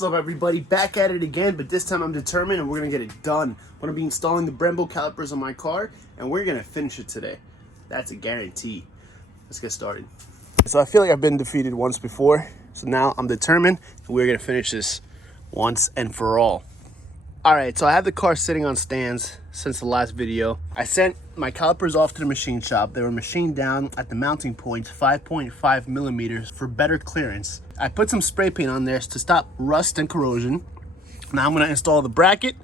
What's up, everybody? Back at it again, but this time I'm determined and we're gonna get it done. I'm gonna be installing the Brembo calipers on my car and we're gonna finish it today. That's a guarantee. Let's get started. So I feel like I've been defeated once before, so now I'm determined and we're gonna finish this once and for all. All right, so I have the car sitting on stands since the last video. I sent my calipers off to the machine shop. They were machined down at the mounting points, 5.5 millimeters for better clearance. I put some spray paint on there to stop rust and corrosion. Now I'm gonna install the bracket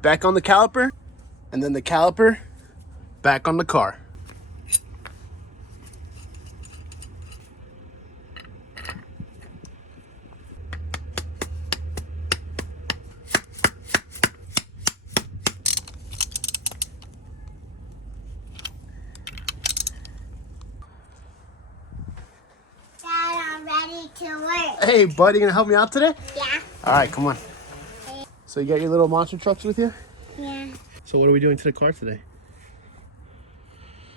back on the caliper and then the caliper back on the car. Ready to work. Hey, buddy, you gonna help me out today? Yeah. All right, come on. So you got your little monster trucks with you? Yeah. So what are we doing to the car today?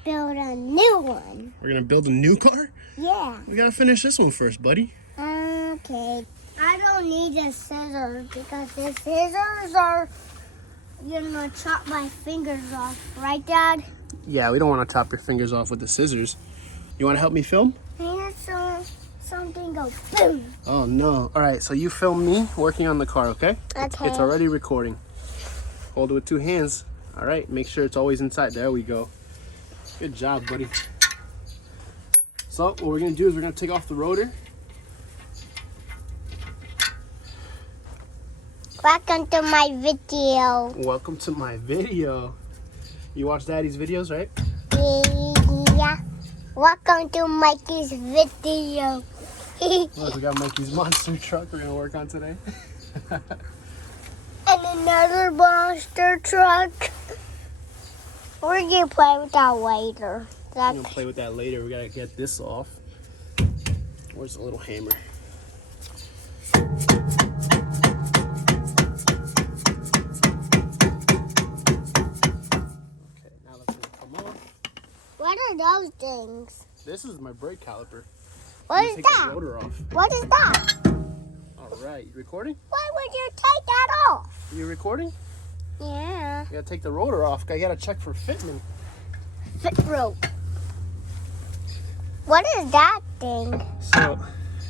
Build a new one. We're gonna build a new car? Yeah. We gotta finish this one first, buddy. Okay. I don't need the scissors because the scissors are gonna chop my fingers off. Right, Dad? Yeah, we don't want to chop your fingers off with the scissors. You want to help me film? I saw something go boom. Oh no. All right, so you film me working on the car, okay? Okay. It's already recording. Hold it with two hands. All right, make sure it's always inside. There we go. Good job, buddy. So what we're gonna do is we're gonna take off the rotor. Welcome to my video. Welcome to my video. You watch Daddy's videos, right? Yeah. Welcome to Mikey's video. Look, we got Mikey's monster truck we're gonna work on today. And another monster truck. We're gonna play with that later. We're gonna play with that later. We gotta get this off. Where's the little hammer? Okay, now let's come off. What are those things? This is my brake caliper. What is Take that? the rotor off. What is that? All right, you recording? Why would you take that off? You recording? Yeah. You gotta take the rotor off. I gotta check for fitment. Fit rope. What is that thing? So,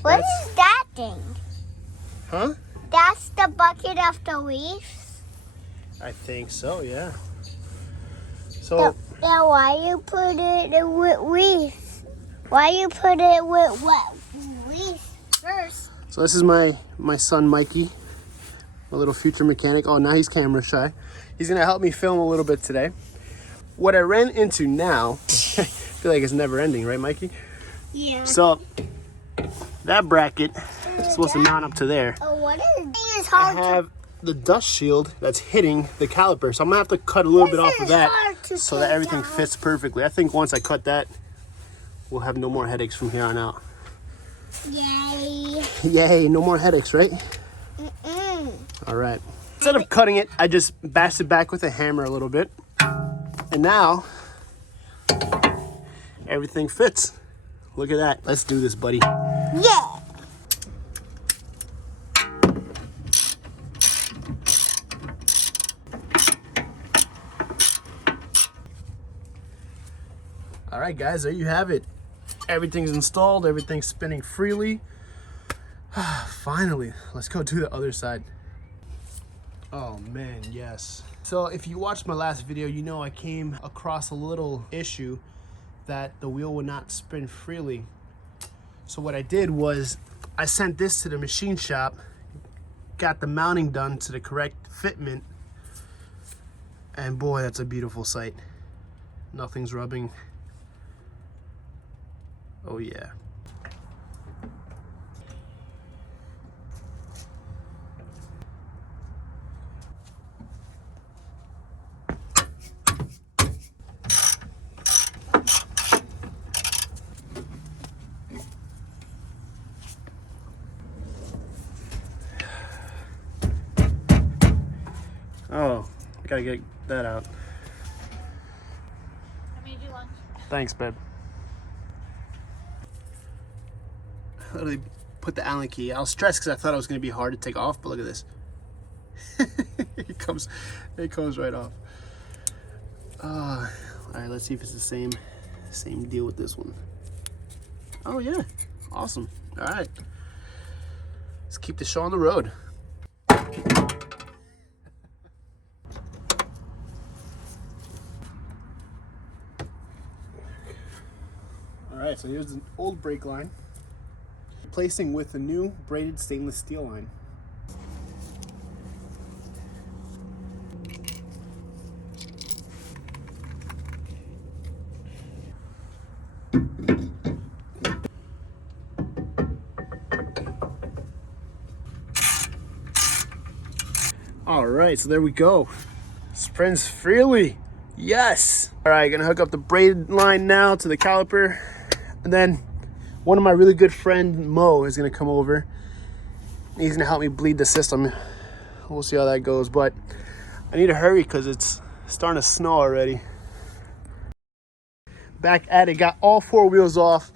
What is that thing? huh? That's the bucket of the leaves? I think so, yeah. So, Then why you put it with leaves? Why you put it with what? Leaves first. so this is my son Mikey, my little future mechanic. Oh, now he's camera shy. He's gonna help me film a little bit today. What I ran into now, I feel like it's never ending, right, Mikey? Yeah. So that bracket is supposed to mount up to there. Oh, what is this? Is I hard have the dust shield that's hitting the caliper, so I'm gonna have to cut a little bit off of that so that everything fits perfectly. I think once I cut that, we'll have no more headaches from here on out. Yay. Yay, no more headaches, right? Mm-mm. All right. Instead of cutting it, I just bashed it back with a hammer a little bit. And now, everything fits. Look at that. Let's do this, buddy. Yeah. All right, guys, there you have it. Everything's installed. Everything's spinning freely. Finally, let's go to the other side. Oh man, yes. So if you watched my last video, you know I came across a little issue that the wheel would not spin freely. So what I did was I sent this to the machine shop, got the mounting done to the correct fitment, and boy, that's a beautiful sight. Nothing's rubbing. Oh yeah. Oh, I gotta get that out. I made you lunch. Thanks, babe. Literally put the Allen key. I was stressed because I thought it was going to be hard to take off, but look at this. it comes right off. All right, let's see if it's the same deal with this one. Oh yeah, awesome. All right, let's keep the show on the road. All right, so here's an old brake line, replacing with a new braided stainless steel line. All right, so there we go. Spins freely. Yes. All right, gonna hook up the braided line now to the caliper. And then one of my really good friend, Mo, is gonna come over. He's gonna help me bleed the system. We'll see how that goes, but I need to hurry because it's starting to snow already. Back at it, got all 4 wheels off.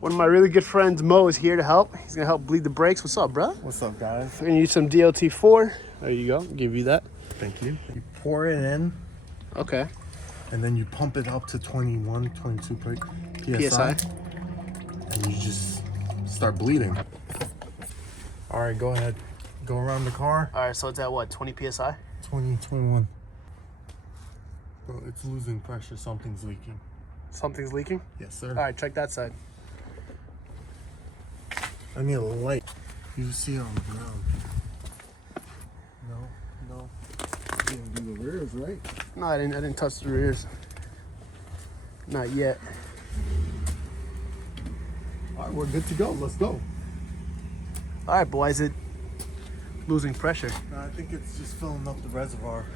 One of my really good friends, Mo, is here to help. He's gonna help bleed the brakes. What's up, bro? What's up, guys? We're gonna use some DLT4. There you go, give you that. Thank you. You pour it in, Okay. and then you pump it up to 21, 22 PSI. And you just start bleeding. All right, go ahead. Go around the car. All right, so it's at what, 20 PSI? 20, 21. Bro, it's losing pressure. Something's leaking. Something's leaking? Yes, sir. All right, check that side. I need a light. You see it on the ground. No. You didn't do the rears, right? No, I didn't touch the rears. Not yet. All right, we're good to go. Let's go. All right, but why is it losing pressure? I think it's just filling up the reservoir.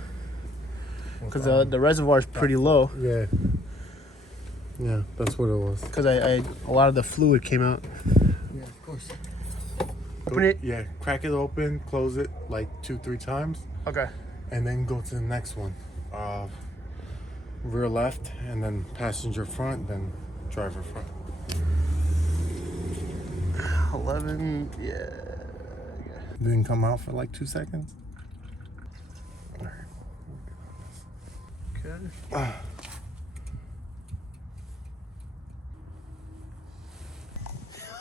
Because the reservoir is pretty low. Yeah. Yeah, that's what it was. Because a lot of the fluid came out. Yeah, of course. Open it? Yeah, crack it open, close it like 2-3 times, Okay. and then go to the next one. Rear left, and then passenger front, then driver front. 11, yeah. Didn't come out for like 2 seconds. Okay.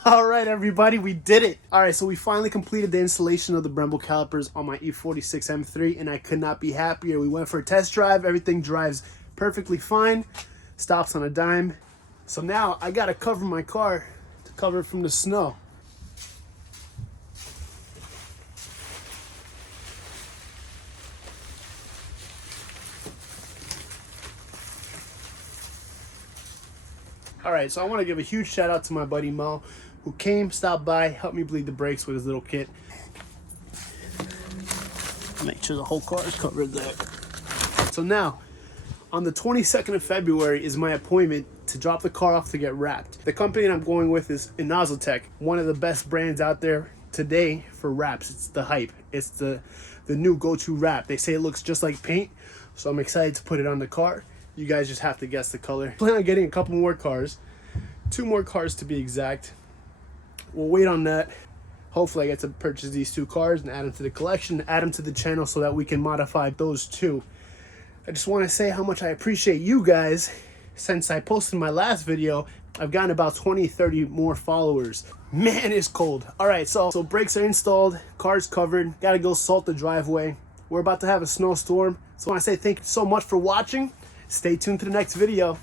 All right, everybody, we did it. All right, so we finally completed the installation of the Brembo calipers on my E46 M3, and I could not be happier. We went for a test drive. Everything drives perfectly fine. Stops on a dime. So now I got to cover my car to cover it from the snow. All right, so I want to give a huge shout out to my buddy Mo, who came, stopped by, helped me bleed the brakes with his little kit. Make sure the whole car is covered there. So now, on the 22nd of February is my appointment to drop the car off to get wrapped. The company that I'm going with is Innozzletech, one of the best brands out there today for wraps. It's the hype. It's the new go-to wrap. They say it looks just like paint, so I'm excited to put it on the car. You guys just have to guess the color. Plan on getting a couple more cars, 2 more cars to be exact. We'll wait on that. Hopefully I get to purchase these 2 cars and add them to the collection, add them to the channel so that we can modify those 2. I just want to say how much I appreciate you guys. Since I posted my last video, I've gotten about 20-30 more followers. Man, it's cold. All right, so brakes are installed, car's covered, gotta go salt the driveway. We're about to have a snowstorm. So I want to say thank you so much for watching. Stay tuned to the next video.